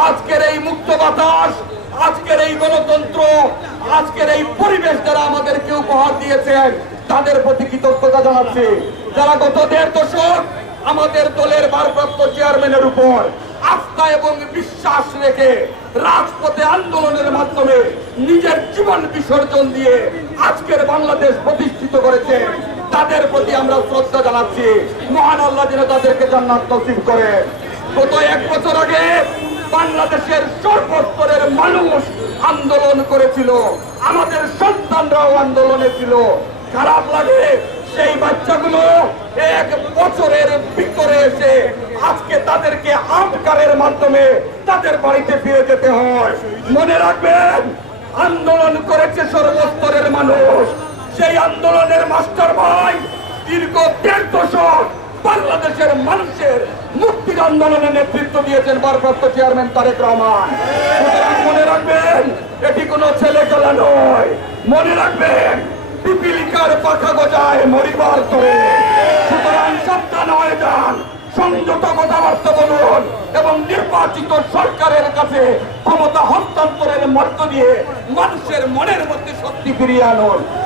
আজকের এই মুক্ত বাতাস, আজকের এই গণতন্ত্র, আজকের এই পরিবেশ যারা আমাদেরকে উপহার দিয়েছেন তাদের প্রতি কৃতজ্ঞতা জানাচ্ছি। যারা গত দেড় দশক আমাদের দলের ভারপ্রাপ্ত চেয়ারম্যানের উপর আস্থা এবং বিশ্বাস রেখে রাজপথে আন্দোলনের মাধ্যমে নিজের জীবন বিসর্জন দিয়ে আজকের বাংলাদেশ প্রতিষ্ঠিত করেছে, তাদের প্রতি আমরা শ্রদ্ধা জানাচ্ছি। মহান আল্লাহ যেন তাদেরকে জান্নাত নসিব করে। গত এক বছর আগে বাংলাদেশের সর্বস্তরের মানুষ আন্দোলন করেছিল। আমাদের সন্তানরাও আন্দোলনে ছিল। খারাপ লাগে, সেই বাচ্চাগুলো এক বছরের ভিতরে এসে আজকে তাদেরকে আটকারের মাধ্যমে তাদের বাড়িতে ফিরে যেতে হয়। মনে রাখবেন, আন্দোলন করেছে সর্বস্তরের মানুষ। সেই আন্দোলনের মাস্টার ভাই দীর্ঘ দেড় দশক বাংলাদেশের মানুষের মুক্তির আন্দোলনে নেতৃত্ব দিয়েছেন ভারপ্রাপ্ত চেয়ারম্যান তারেক রহমান। সুতরাং মনে রাখবেন, এটি কোনো ছেলে খেলা নয়। মনে রাখবেন, পিপিলিকার পাখা গজায় মরিবার করে সুতরাং সাবধান হয়ে যান, সংযত কথাবার্তা বলুন এবং নির্বাচিত সরকারের কাছে ক্ষমতা হস্তান্তরের মধ্য দিয়ে মানুষের মনের মধ্যে শক্তি ফিরিয়ে আনুন।